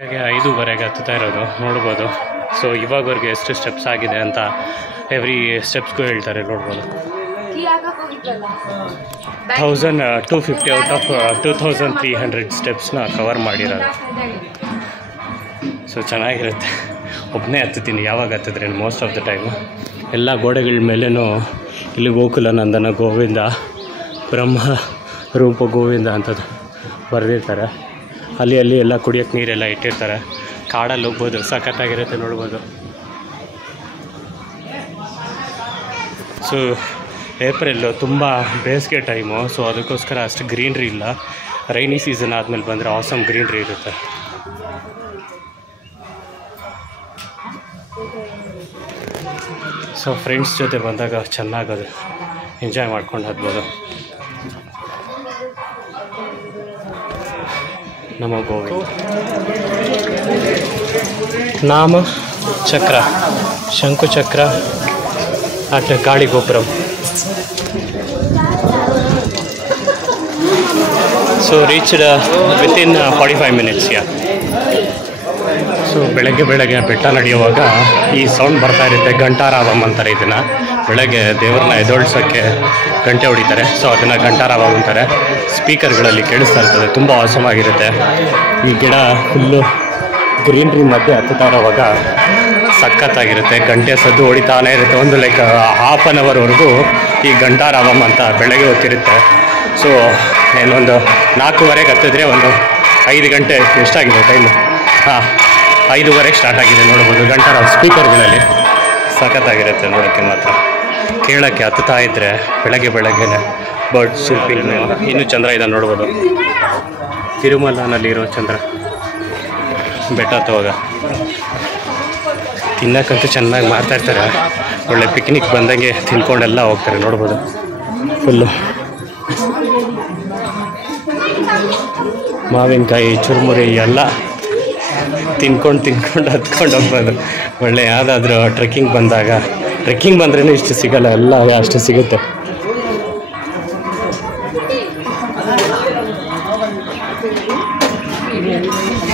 ಹಾಗೆ 5:30ಗೆ ಹತ್ತುತ್ತಾ ಇರೋದು ನೋಡ್ಬೋದು. ಸೊ ಇವಾಗವರೆಗೆ ಎಷ್ಟು ಸ್ಟೆಪ್ಸ್ ಆಗಿದೆ ಅಂತ ಎವ್ರಿ ಸ್ಟೆಪ್ಸ್ಗೂ ಹೇಳ್ತಾರೆ ನೋಡ್ಬೋದು. 1250 ಔಟ್ ಆಫ್ 2300 ಸ್ಟೆಪ್ಸ್ನ ಕವರ್ ಮಾಡಿರೋದು. ಸೊ ಚೆನ್ನಾಗಿರುತ್ತೆ. ಒಬ್ಬನೇ ಹತ್ತುತ್ತೀನಿ ಯಾವಾಗ ಹತ್ತಿದ್ರೆ ಮೋಸ್ಟ್ ಆಫ್ ದ ಟೈಮು. ಎಲ್ಲ ಗೋಡೆಗಳ ಮೇಲೇನೂ ಇಲ್ಲಿ ಗೋಕುಲ ನಂದನ ಗೋವಿಂದ ಬ್ರಹ್ಮ ರೂಪ ಗೋವಿಂದ ಅಂತದ್ದು ಬರೆದಿರ್ತಾರೆ. ಅಲ್ಲಿ ಎಲ್ಲ ಕುಡಿಯೋಕ್ಕೆ ನೀರೆಲ್ಲ ಇಟ್ಟಿರ್ತಾರೆ. ಕಾಡಲ್ಲಿ ಹೋಗ್ಬೋದು, ಸಖತ್ತಾಗಿರುತ್ತೆ ನೋಡ್ಬೋದು. ಸೊ ಏಪ್ರಿಲ್ಲು ತುಂಬ ಬೇಸಿಗೆ ಟೈಮು. ಸೊ ಅದಕ್ಕೋಸ್ಕರ ಅಷ್ಟು ಗ್ರೀನ್ರಿ ಇಲ್ಲ. ರೈನಿ ಸೀಸನ್ ಆದಮೇಲೆ ಬಂದರೆ ಆಸಮ್ ಗ್ರೀನ್ರಿ ಇರುತ್ತೆ. ಸೊ ಫ್ರೆಂಡ್ಸ್ ಜೊತೆ ಬಂದಾಗ ಚೆನ್ನಾಗದು ಎಂಜಾಯ್ ಮಾಡ್ಕೊಂಡು ಹೋಗ್ಬೋದು. ನಮ್ಮ ಗೋವಿಂದ ನಾಮ ಚಕ್ರ ಶಂಕುಚಕ್ರ at Gali Gopuram. So reached within 45 minutes. So ಬೆಳಗ್ಗೆ ಬೆಟ್ಟ ನಡೆಯುವಾಗ ಈ ಸೌಂಡ್ ಬರ್ತಾ ಇರುತ್ತೆ. ಘಂಟಾರಾವಂ ಅಂತಾರೆ ಇದನ್ನು. ಬೆಳಗ್ಗೆ ದೇವ್ರನ್ನ ಎದೊಳ್ಸೋಕ್ಕೆ ಗಂಟೆ ಹೊಡಿತಾರೆ. ಸೊ ಅದನ್ನು ಘಂಟಾರಾವಂ ಅಂತಾರೆ. ಸ್ಪೀಕರ್ಗಳಲ್ಲಿ ಕೇಳಿಸ್ತಾ ಇರ್ತದೆ. ತುಂಬ ಆಸಮಾಗಿರುತ್ತೆ. ಈ ಗಿಡ ಫುಲ್ಲು ಗ್ರೀನ್ರಿ ಮಧ್ಯೆ ಹತ್ತುತ್ತಾ ಇರೋವಾಗ ಸಖತ್ತಾಗಿರುತ್ತೆ. ಗಂಟೆ ಸದ್ದು ಹೊಡಿತಾನೇ ಇರುತ್ತೆ. ಒಂದು ಲೈಕ್ ಹಾಫ್ ಆನ್ ಅವರ್ವರೆಗೂ ಈ ಘಂಟಾರಾವಂ ಅಂತ ಬೆಳಗ್ಗೆ ಹೊತ್ತಿರುತ್ತೆ. ಸೊ ಏನೊಂದು 4:15ಗೆ ಹತ್ತಿದ್ರೆ ಒಂದು 5 ಗಂಟೆ ಎಷ್ಟಾಗಿದೆ ಟೈಮು? 5:30ಗೆ ಸ್ಟಾರ್ಟ್ ಆಗಿದೆ ನೋಡ್ಬೋದು. ಘಂಟಾರಾವಂ ಸ್ಪೀಕರ್ಗಳಲ್ಲಿ ಸಖತ್ತಾಗಿರುತ್ತೆ ನೋಡೋಕ್ಕೆ. ಮಾತ್ರ ಕೇಳೋಕ್ಕೆ ಹತ್ತುತ್ತಾ ಇದ್ದರೆ ಬೆಳಗ್ಗೆನೆ ಬರ್ಡ್ ಶಿಲ್ಪಿಂಗ್. ಇನ್ನೂ ಚಂದ್ರ ಇದೆ ನೋಡ್ಬೋದು. ತಿರುಮಲನಲ್ಲಿರೋ ಚಂದ್ರ ಬೆಟ್ಟ ಹತ್ತುವಾಗ ತಿನ್ನಕ್ಕಂತೂ ಚೆನ್ನಾಗಿ ಮಾಡ್ತಾಯಿರ್ತಾರೆ. ಒಳ್ಳೆ ಪಿಕ್ನಿಕ್ ಬಂದಂಗೆ ತಿನ್ಕೊಂಡೆಲ್ಲ ಹೋಗ್ತಾರೆ ನೋಡ್ಬೋದು. ಫುಲ್ಲು ಮಾವಿನಕಾಯಿ ಚುರುಮುರಿ ಎಲ್ಲ ತಿನ್ಕೊಂಡು ಹತ್ಕೊಂಡು ಹೋಗ್ಬೋದು. ಒಳ್ಳೆ ಯಾವುದಾದ್ರೂ ಟ್ರೆಕ್ಕಿಂಗ್ ಬಂದ್ರೇ ಇಷ್ಟು ಸಿಗೋಲ್ಲ. ಎಲ್ಲ ಅಷ್ಟು ಸಿಗುತ್ತೆ.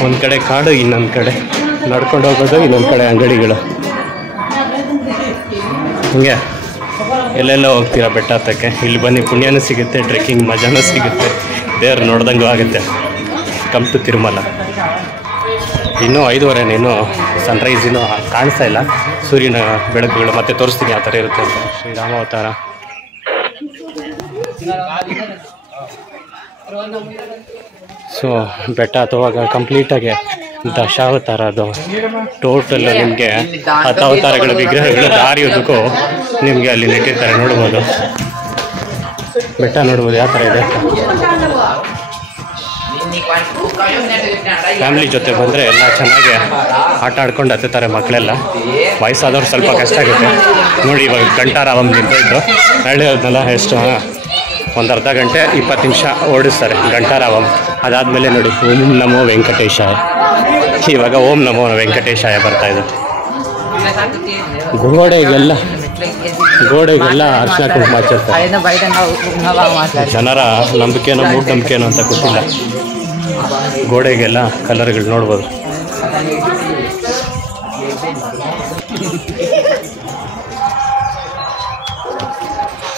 ಒಂದು ಕಡೆ ಕಾಡು, ಇನ್ನೊಂದು ಕಡೆ ನಡ್ಕೊಂಡು ಹೋಗೋದು, ಇನ್ನೊಂದು ಕಡೆ ಅಂಗಡಿಗಳು. ಹಂಗೆ ಎಲ್ಲೆಲ್ಲ ಹೋಗ್ತೀರಾ ಬೆಟ್ಟ ಹತ್ತಕ್ಕೆ. ಇಲ್ಲಿ ಬನ್ನಿ, ಪುಣ್ಯನೂ ಸಿಗುತ್ತೆ, ಟ್ರೆಕ್ಕಿಂಗ್ ಮಜಾನೂ ಸಿಗುತ್ತೆ, ದೇವ್ರು ನೋಡ್ದಂಗೂ ಆಗುತ್ತೆ. Come to Tirumala. ಇನ್ನೂ 5:30, ಇನ್ನೂ ಸನ್ರೈಸ್ ಇನ್ನೂ ಕಾಣಿಸ್ತಾ ಇಲ್ಲ. ಸೂರ್ಯನ ಬೆಳಕುಗಳು ಮತ್ತೆ ತೋರಿಸ್ತೀನಿ ಯಾವ ಥರ ಇರುತ್ತೆ ಅಂತ. ಶ್ರೀರಾಮ ಅವತಾರ. ಸೊ ಬೆಟ್ಟ ಹತ್ತುವಾಗ ಕಂಪ್ಲೀಟಾಗಿ ದಶಾವತಾರ. ಅದು ಟೋಟಲ್ ನಿಮಗೆ 10 ಅವತಾರಗಳ ವಿಗ್ರಹಗಳು ದಾರಿಯೋದಕ್ಕೂ ನಿಮಗೆ ಅಲ್ಲಿ ನೆಟ್ಟಿರ್ತಾರೆ ನೋಡ್ಬೋದು. ಬೆಟ್ಟ ನೋಡ್ಬೋದು ಯಾವ ಥರ ಇದೆ. ಫ್ಯಾಮಿಲಿ ಜೊತೆ ಬಂದರೆ ಎಲ್ಲ ಚೆನ್ನಾಗಿ ಆಟ ಆಡ್ಕೊಂಡು ಹತ್ತುತ್ತಾರೆ ಮಕ್ಕಳೆಲ್ಲ. ವಯಸ್ಸಾದವ್ರು ಸ್ವಲ್ಪ ಕಷ್ಟ ಆಗುತ್ತೆ ನೋಡಿ. ಇವಾಗ ಘಂಟಾರಾವಂ ನಿಂತಿದ್ದು ಹೇಳಿದ್ನಲ್ಲ, ಎಷ್ಟು ಒಂದು ಅರ್ಧ ಗಂಟೆ 20 ನಿಮಿಷ ಓಡಿಸ್ತಾರೆ ಘಂಟಾರಾವಂ. ಅದಾದಮೇಲೆ ನೋಡಿ ಓಂ ನಮೋ ವೆಂಕಟೇಶಾಯ. ಇವಾಗ ಓಂ ನಮೋ ವೆಂಕಟೇಶಾಯ ಬರ್ತಾಯಿದೆ. ಗೋಡೆಗೆಲ್ಲ ಅರ್ಶಿನ ಕುಂಕುಮ ಹಚ್ಚಿರ್ತಾರೆ. ಜನರ ನಂಬಿಕೆನೋ ಮೂಢನಂಬಿಕೆನೋ ಅಂತ ಗೊತ್ತಿಲ್ಲ. ಗೋಡೆಗೆಲ್ಲ ಕಲರ್ಗಳು ನೋಡ್ಬೋದು.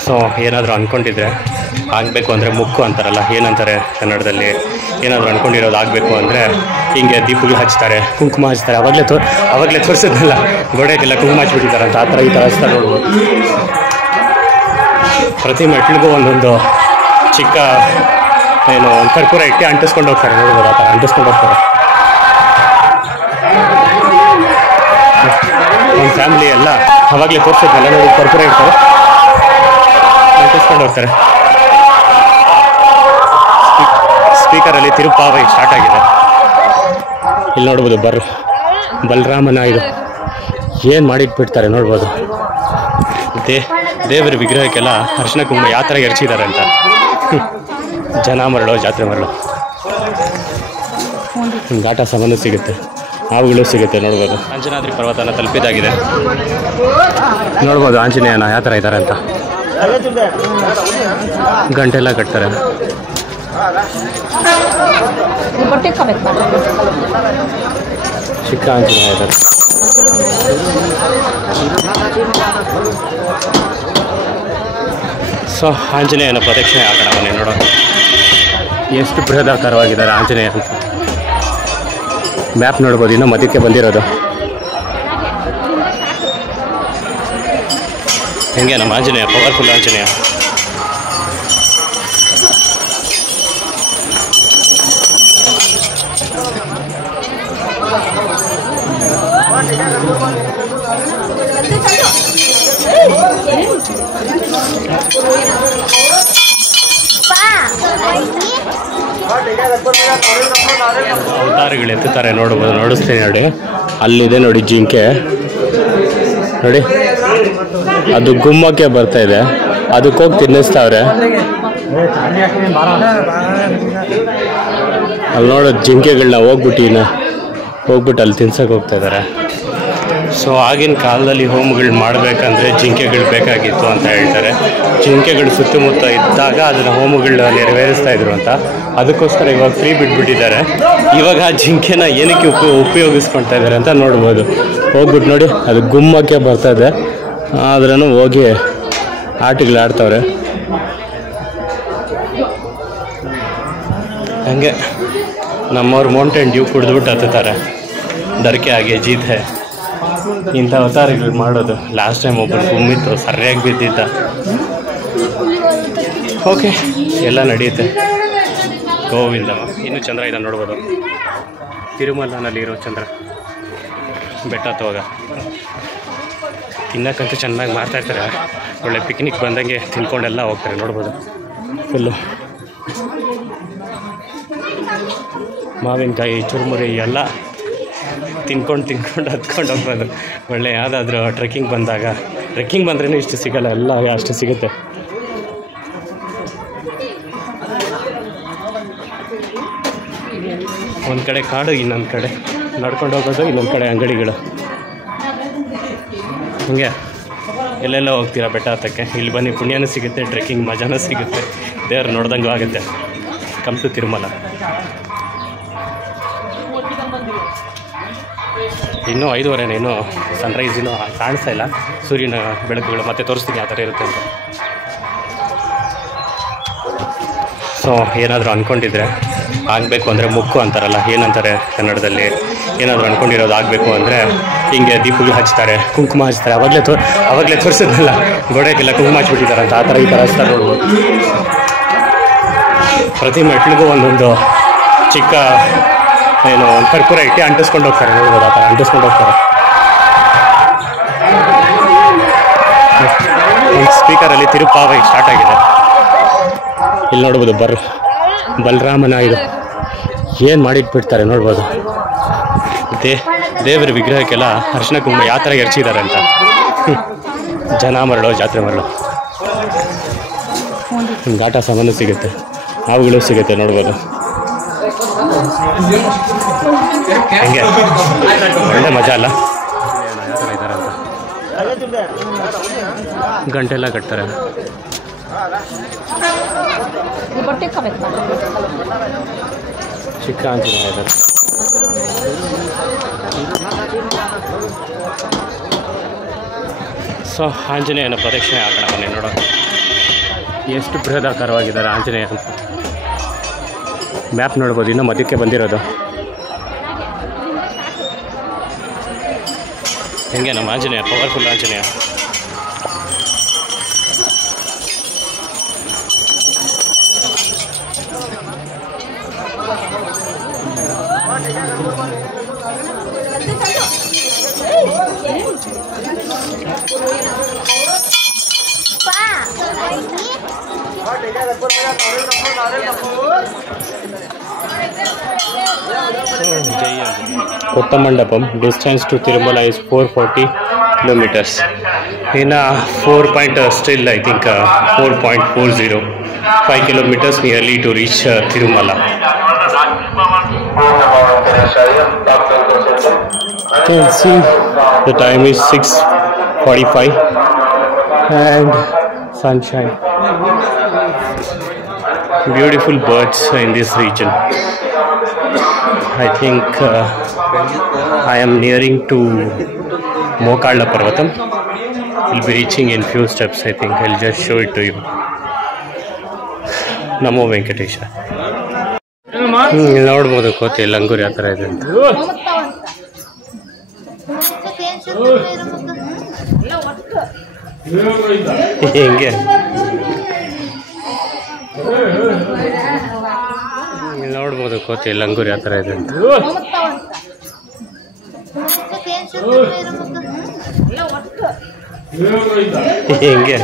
ಸೊ ಏನಾದರೂ ಅಂದ್ಕೊಂಡಿದ್ರೆ ಆಗಬೇಕು ಅಂದರೆ ಮುಕ್ಕು ಅಂತಾರಲ್ಲ, ಏನಂತಾರೆ ಕನ್ನಡದಲ್ಲಿ, ಏನಾದರೂ ಅಂದ್ಕೊಂಡಿರೋದು ಆಗಬೇಕು ಅಂದರೆ ಹಿಂಗೆ ದೀಪಗಳು ಹಚ್ತಾರೆ, ಕುಂಕುಮ ಹಚ್ತಾರೆ. ಅವಾಗಲೇ ತೋರಿಸಿದ್ನಲ್ಲ, ಗೋಡೆಗೆಲ್ಲ ಕುಂಕುಮ ಹಚ್ಬಿಟ್ಟಿದ್ದಾರೆ ಅಂತ. ಆ ಥರ ಈ ಥರ ಹಚ್ತಾರೆ ನೋಡ್ಬೋದು. ಪ್ರತಿ ಮೆಟ್ಲಿಗೂ ಒಂದೊಂದು ಚಿಕ್ಕ ಏನು ಒಂದು ಕರ್ಪೂರ ಇಟ್ಟು ಅಂಟಿಸ್ಕೊಂಡು ಹೋಗ್ತಾರೆ ನೋಡ್ಬೋದು. ಆ ಥರ ಅಂಟಿಸ್ಕೊಂಡು ಹೋಗ್ತಾರೆ. ಒಂದು ಫ್ಯಾಮಿಲಿ ಎಲ್ಲ ಅವಾಗಲೇ ತೋರಿಸಿದ್ನಲ್ಲ ನೋಡಿ, ಕರ್ಪೂರ ಇಡ್ತಾರೆ, ಅಂಟಿಸ್ಕೊಂಡು ಹೋಗ್ತಾರೆ. ಸ್ಪೀಕರಲ್ಲಿ ತಿರುಪಾವೈ ಸ್ಟಾರ್ಟ್ ಆಗಿದೆ. ಇಲ್ಲಿ ನೋಡ್ಬೋದು ಬಲರಾಮನ ಇದು ಏನು ಮಾಡಿಟ್ಬಿಡ್ತಾರೆ ನೋಡ್ಬೋದು. ದೇವರ ವಿಗ್ರಹಕ್ಕೆಲ್ಲ ಅರ್ಶಿನ ಕುಂಕುಮ ಯಾವ ಥರ ಎರಚಿದ್ದಾರೆ ಅಂತ. ಜನ ಮರಳು, ಜಾತ್ರೆ ಮರಳು, ಘಾಟ ಸಾಮಾನು ಸಿಗುತ್ತೆ, ಹಾವುಗಳು ಸಿಗುತ್ತೆ ನೋಡ್ಬೋದು. ಅಂಜನಾದ್ರಿ ಪರ್ವತನ ತಲುಪಿದಾಗಿದೆ ನೋಡ್ಬೋದು. ಆಂಜನೇಯನ ಯಾವ ಥರ ಇದ್ದಾರೆ ಅಂತ ಗಂಟೆಲ್ಲ ಕಟ್ತಾರೆ. ಬಟ್ಟೆ ಕಮೆಂಟ್ ಮಾಡಿ ಚಿಕ್ಕ ಆಂಜನೇಯ ಇದ್ದಾರೆ. ಸೊ ಆಂಜನೇಯನ ಪ್ರದಕ್ಷಿಣೆ ಹಾಕೋಣ ಬನ್ನಿ ನೋಡೋಣ ಎಷ್ಟು ಬೃಹದಾಕಾರವಾಗಿದ್ದಾರೆ ಆಂಜನೇಯ ಅಂತ. ಮ್ಯಾಪ್ ನೋಡ್ಬೋದು, ಇನ್ನೂ ಮಧ್ಯಕ್ಕೆ ಬಂದಿರೋದು. ಹೆಂಗೆ ನಮ್ಮ ಆಂಜನೇಯ, ಪವರ್ಫುಲ್ ಆಂಜನೇಯ. ಅವತಾರಗಳು ಎತ್ತುತ್ತಾರೆ ನೋಡ್ಬೋದು, ನೋಡಿಸ್ತೀನಿ ನೋಡಿ. ಅಲ್ಲಿದೆ ನೋಡಿ ಜಿಂಕೆ ನೋಡಿ, ಅದು ಗುಮ್ಮಕ್ಕೆ ಬರ್ತಾ ಇದೆ, ಅದಕ್ಕೆ ಹೋಗಿ ತಿನ್ನಿಸ್ತಾವ್ರೆ. ಅಲ್ಲಿ ನೋಡೋದು ಜಿಂಕೆಗಳನ್ನ ಹೋಗ್ಬಿಟ್ಟು ಅಲ್ಲಿ ತಿನ್ಸಕ್ಕೆ ಹೋಗ್ತಾ ಇದ್ದಾರೆ. ಸೊ ಆಗಿನ ಕಾಲದಲ್ಲಿ ಹೋಮಗಳು ಮಾಡಬೇಕಂದ್ರೆ ಜಿಂಕೆಗಳು ಬೇಕಾಗಿತ್ತು ಅಂತ ಹೇಳ್ತಾರೆ. ಜಿಂಕೆಗಳು ಸುತ್ತಮುತ್ತ ಇದ್ದಾಗ ಅದನ್ನು ಹೋಮಗಳನ್ನ ನೆರವೇರಿಸ್ತಾ ಇದ್ರು ಅಂತ. ಅದಕ್ಕೋಸ್ಕರ ಇವಾಗ ಫ್ರೀ ಬಿಟ್ಬಿಟ್ಟಿದ್ದಾರೆ. ಇವಾಗ ಆ ಜಿಂಕೆನ ಏನಕ್ಕೆ ಉಪಯೋಗಿಸ್ಕೊಳ್ತಾ ಇದ್ದಾರೆ ಅಂತ ನೋಡ್ಬೋದು. ಹೋಗ್ಬಿಟ್ಟು ನೋಡಿ, ಅದು ಗುಮ್ಮಕ್ಕೆ ಬರ್ತಾ ಇದೆ, ಆದ್ರೂ ಹೋಗಿ ಆಟಗಳು ಆಡ್ತವ್ರೆ. ಹಂಗೆ ನಮ್ಮವ್ರು ಮೌಂಟೇನ್ ಡ್ಯೂ ಕುಡಿದ್ಬಿಟ್ಟು ಹತ್ತುತ್ತಾರೆ. ದರ್ಕೆ ಆಗಿ ಜೀತೆ ಇಂಥ ಅವತಾರಗಳು ಮಾಡೋದು. ಲಾಸ್ಟ್ ಟೈಮ್ ಒಬ್ಬರು ಗುಮ್ಮಿತ್ತು, ಸರಿಯಾಗಿ ಬಿದ್ದಿದ್ದ. ಓಕೆ, ಎಲ್ಲ ನಡೆಯುತ್ತೆ. ಗೋವಿಂದಮ್ಮ. ಇನ್ನೂ ಚಂದ್ರ ಇದೆ ನೋಡ್ಬೋದು, ತಿರುಮಲನಲ್ಲಿ ಇರೋ ಚಂದ್ರ. ಬೆಟ್ಟ ಹತ್ತುವಾಗ ತಿನ್ನಕ್ಕಂತೂ ಚೆನ್ನಾಗಿ ಮಾಡ್ತಾಯಿರ್ತಾರೆ. ಒಳ್ಳೆ ಪಿಕ್ನಿಕ್ ಬಂದಂಗೆ ತಿನ್ಕೊಂಡೆಲ್ಲ ಹೋಗ್ತಾರೆ ನೋಡ್ಬೋದು. ಫುಲ್ಲು ಮಾವಿನಕಾಯಿ, ಚುರುಮುರಿ ಎಲ್ಲ ತಿನ್ಕೊಂಡು ಹತ್ಕೊಂಡು ಹೋಗ್ಬೋದು. ಒಳ್ಳೆ ಯಾವುದಾದ್ರೂ ಟ್ರೆಕ್ಕಿಂಗ್ ಬಂದ್ರೂ ಇಷ್ಟು ಸಿಗೋಲ್ಲ, ಎಲ್ಲ ಅಷ್ಟು ಸಿಗುತ್ತೆ. ಒಂದು ಕಡೆ ಕಾಡು, ಇನ್ನೊಂದು ಕಡೆ ನಡ್ಕೊಂಡು ಹೋಗೋದು, ಇನ್ನೊಂದು ಕಡೆ ಅಂಗಡಿಗಳು. ಹಂಗೆ ಎಲ್ಲೆಲ್ಲ ಹೋಗ್ತೀರಾ ಬೆಟ್ಟ ಹತ್ತಕ್ಕೆ. ಇಲ್ಲಿ ಬನ್ನಿ, ಪುಣ್ಯನೂ ಸಿಗುತ್ತೆ, ಟ್ರೆಕ್ಕಿಂಗ್ ಮಜಾನೂ ಸಿಗುತ್ತೆ, ದೇವ್ರು ನೋಡ್ದಂಗೂ ಆಗುತ್ತೆ. Come to Tirumala. ಇನ್ನೂ 5:30, ಇನ್ನೂ ಸನ್ರೈಸ್ ಇನ್ನೂ ಕಾಣಿಸ್ತಾ ಇಲ್ಲ. ಸೂರ್ಯನ ಬೆಳಕುಗಳು ಮತ್ತೆ ತೋರಿಸ್ತೀನಿ ಆ ಥರ ಇರುತ್ತೆ ಅಂತ. ಸೊ ಏನಾದರೂ ಅಂದ್ಕೊಂಡಿದ್ರೆ ಆಗಬೇಕು ಅಂದರೆ ಮುಕ್ಕು ಅಂತಾರಲ್ಲ, ಏನಂತಾರೆ ಕನ್ನಡದಲ್ಲಿ, ಏನಾದರೂ ಅಂದ್ಕೊಂಡಿರೋದು ಆಗಬೇಕು ಅಂದರೆ ಹಿಂಗೆ ದೀಪಗಳು ಹಚ್ತಾರೆ, ಕುಂಕುಮ ಹಚ್ತಾರೆ. ಅವಾಗಲೇ ತೋರಿಸಿದ್ನಲ್ಲ, ಗೋಡೆಗೆಲ್ಲ ಕುಂಕುಮ ಹಚ್ಬಿಟ್ಟಿದ್ದಾರೆ ಅಂತ. ಆ ಥರ ಈ ಥರ ಹಚ್ತಾರೆ ನೋಡ್ಬೋದು. ಪ್ರತಿ ಮೆಟ್ಲಿಗೂ ಒಂದೊಂದು ಚಿಕ್ಕ ಒಂದು ಕರ್ಪೂರ ಇಟ್ಟು ಅಂಟಿಸ್ಕೊಂಡು ಹೋಗ್ತಾರೆ ನೋಡ್ಬೋದು. ಆ ಥರ ಅಂಟಿಸ್ಕೊಂಡು ಹೋಗ್ತಾರೆ. ಒಂದು ಸ್ಪೀಕರಲ್ಲಿ ತಿರುಪಾವೆ ಸ್ಟಾರ್ಟ್ ಆಗಿದೆ. ಇಲ್ಲಿ ನೋಡ್ಬೋದು, ಬಲರಾಮನ ಇದು ಏನು ಮಾಡಿಟ್ಬಿಡ್ತಾರೆ ನೋಡ್ಬೋದು. ದೇವರ ವಿಗ್ರಹಕ್ಕೆಲ್ಲ ಅರ್ಶಿನ ಕುಂಕುಮ ಯಾವ ಥರ ಎರಚಿದ್ದಾರೆ ಅಂತ. ಜನ ಮರಳು, ಜಾತ್ರೆ ಮರಳು, ಘಾಟ ಸಾಮಾನು ಸಿಗುತ್ತೆ, ಹಾವುಗಳು ಸಿಗುತ್ತೆ ನೋಡ್ಬೋದು. ಹಂಗೆ ಒಳ್ಳೆ ಮಜಾ ಅಲ್ಲ. ಯಾವ ಥರ ಇದ್ದಾರೆ ಅಂತ ಗಂಟೆಲ್ಲ ಕಟ್ತಾರೆ. ಚಿಕ್ಕ ಆಂಜನೇಯ ಇದ್ದಾರೆ. ಸೊ ಆಂಜನೇಯನ ಪ್ರದಕ್ಷಿಣೆ ಹಾಕೋಣ ಬನ್ನಿ ನೋಡೋಣ ಎಷ್ಟು ಬೃಹದಾಕಾರವಾಗಿದ್ದಾರೆ ಆಂಜನೇಯ ಅಂತ. ಮ್ಯಾಪ್ ನೋಡ್ಬೋದು, ಇನ್ನೂ ಮಧ್ಯಕ್ಕೆ ಬಂದಿರೋದು. ಹೆಂಗೆ ನಮ್ಮ Anjaneya, powerful Anjaneya. Kottamandapam, distance to Tirumala is 440 kilometers. In 4.40, 5 kilometers nearly to reach Tirumala. You can see the time is 6:45 and sunshine. Beautiful birds in this region. I think I am nearing to Mokalla Parvatam. We'll be reaching in few steps, I think. I'll just show it to you. Namo Venkatesha. ನೋಡ್ಬೋದು ಕೋತಿ ಲಂಗೂರಿ ಆ ಥರ ಇದೆ ಅಂತ. ಹೆಂಗೆ ನೋಡ್ಬೋದು ಕೋತಿ ಲಂಗೂರಿ ಆ ಥರ ಇದೆ ಅಂತ. ಹೆಂಗೆ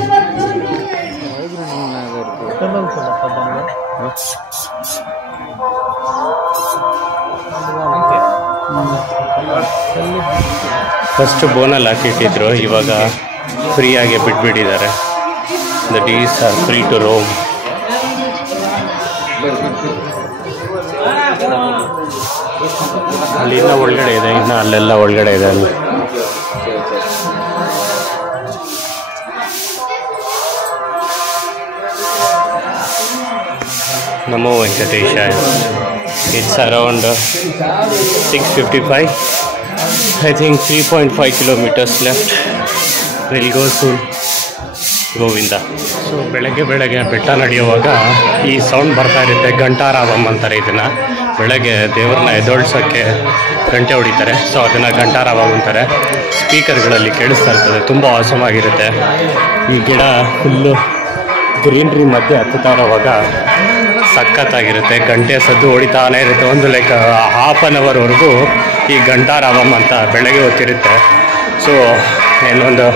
ಫಸ್ಟ್ ಬೋನಲ್ಲಿ ಹಾಕಿಟ್ಟಿದ್ರು, ಇವಾಗ ಫ್ರೀಯಾಗಿ ಬಿಟ್ಬಿಟ್ಟಿದ್ದಾರೆ. The deers are free to roam. ಅಲ್ಲಿ ಇನ್ನೂ ಒಳಗಡೆ ಇದೆ, ಇನ್ನು ಅಲ್ಲೆಲ್ಲ ಒಳಗಡೆ ಇದೆ ಅಲ್ಲಿ. Namo Venkatesha. It's around 6:55. I think 3.5 kilometers left. We'll go soon. Govinda. So ಬೆಳಗ್ಗೆ ಬೆಟ್ಟ ನಡೆಯುವಾಗ ಈ ಸೌಂಡ್ ಬರ್ತಾ ಇರುತ್ತೆ. ಘಂಟಾರಾವಂ ಅಂತಾರೆ ಇದನ್ನು. ಬೆಳಗ್ಗೆ ದೇವ್ರನ್ನ ಎದೊಳ್ಸೋಕ್ಕೆ ಗಂಟೆ ಹೊಡಿತಾರೆ. ಸೊ ಅದನ್ನು ಘಂಟಾರಾವಂ ಅಂತಾರೆ. ಸ್ಪೀಕರ್ಗಳಲ್ಲಿ ಕೇಳಿಸ್ತಾ ಇರ್ತದೆ, ತುಂಬ ಆಸಮಾಗಿರುತ್ತೆ. ಈ ಗಿಡ ಫುಲ್ಲು ಗ್ರೀನ್ರಿ ಮಧ್ಯೆ ಹತ್ತುತ್ತಾ ಇರೋವಾಗ ಸಖತ್ತಾಗಿರುತ್ತೆ. ಗಂಟೆ ಸದ್ದು ಹೊಡಿತಾನೇ ಇರುತ್ತೆ. ಒಂದು ಲೈಕ್ ಹಾಫ್ ಆನ್ ಅವರ್ವರೆಗೂ ಈ ಘಂಟಾರಾವಂ ಅಂತ ಬೆಳಗ್ಗೆ ಹೊತ್ತಿರುತ್ತೆ. ಸೊ ಇನ್ನೊಂದು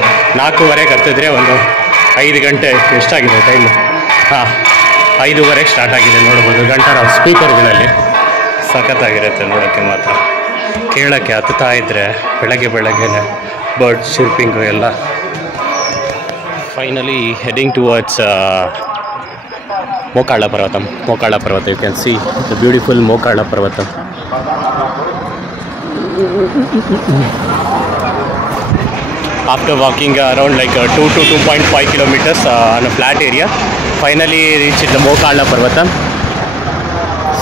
4:15 ಹತ್ತಿದ್ರೆ ಒಂದು 5 ಗಂಟೆ ಎಷ್ಟಾಗಿದೆ ಟೈಮು? 5:15 ಸ್ಟಾರ್ಟ್ ಆಗಿದೆ. ನೋಡ್ಬೋದು ಘಂಟಾರಾವಂ ಸ್ಪೀಕರ್ಗಳಲ್ಲಿ ಸಖತ್ತಾಗಿರುತ್ತೆ ನೋಡೋಕ್ಕೆ. ಮಾತ್ರ ಕೇಳೋಕ್ಕೆ ಹತ್ತುತ್ತಾ ಇದ್ದರೆ ಬೆಳಗ್ಗೆನೆ ಬರ್ಡ್ ಶಿರ್ಪಿಂಗು ಎಲ್ಲ. Finally heading towards Mokalla Parvatam. You can see the beautiful Mokalla Parvatam. After walking around like 2 to 2.5 kilometers on a flat area, finally reached the Mokalla Parvatam.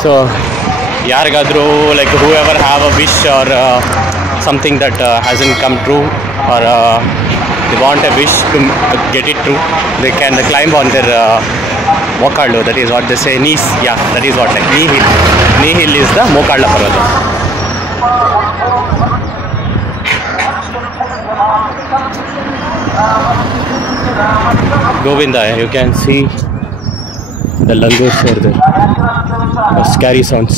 So, yargadru like whoever have a wish or something that hasn't come true, or they want a wish to get it true, they can climb on their Mokallu, that is what they say, knees. Yeah, that is what, like knee hill. Knee hill is the Mokalla Parvatam. Govinda, you can see the langurs are there. The scary sounds.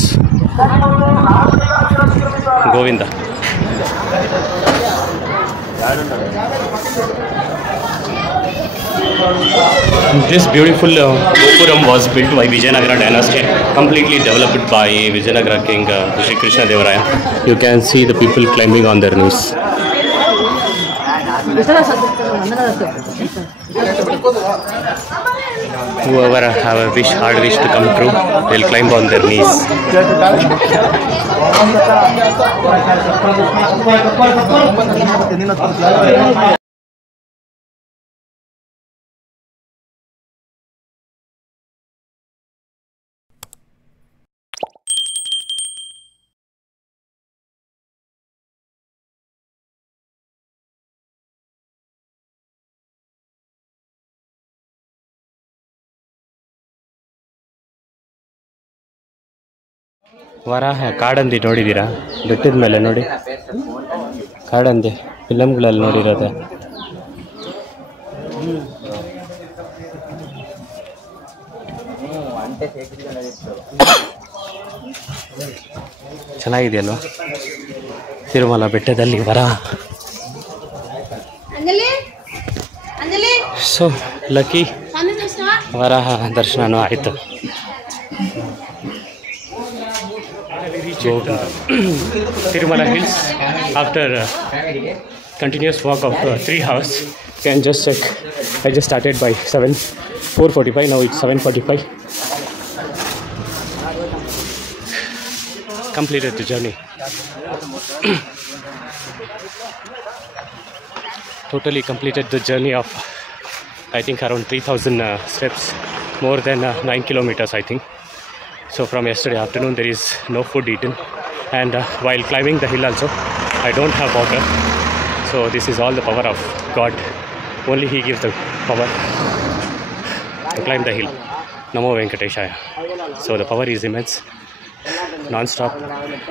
Govinda. This beautiful Gopuram was built by Vijayanagara dynasty, completely developed by Vijayanagara king Sri Krishna Devaraya. You can see the people climbing on their knees. Whoever have a wish, hard wish to come true, they'll climb on their knees. ವರಾಹ ಕಾಡಂದಿ ನೋಡಿದ್ದೀರಾ? ಬೆಟ್ಟದ ಮೇಲೆ ನೋಡಿ, ಕಾಡಂದಿ ಫಿಲಮ್ಗಳಲ್ಲಿ ನೋಡಿರೋದೆ. ಚೆನ್ನಾಗಿದೆಯಲ್ವ ತಿರುಮಲ ಬೆಟ್ಟದಲ್ಲಿ ವರಾಹ. So lucky ವರಾಹ ದರ್ಶನನೂ ಆಯಿತು. Tirumala Hills after continuous walk of 3 hours. You can just check. I just started by 4:45. Now it's 7:45. Completed the journey. Totally completed the journey of I think around 3,000 steps, more than 9 kilometers I think. So from yesterday afternoon there is no food eaten. And while climbing the hill also, I don't have water. So this is all the power of God. Only He gives the power to climb the hill. Namo Venkateshaya. So the power is immense, non-stop.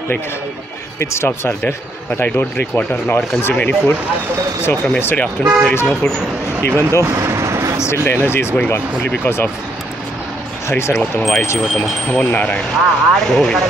Like pit stops are there, but I don't drink water nor consume any food. So from yesterday afternoon there is no food, even though still the energy is going on, only because of Hari Sarvottama Vayu Jivottama Namo Narayana Govinda.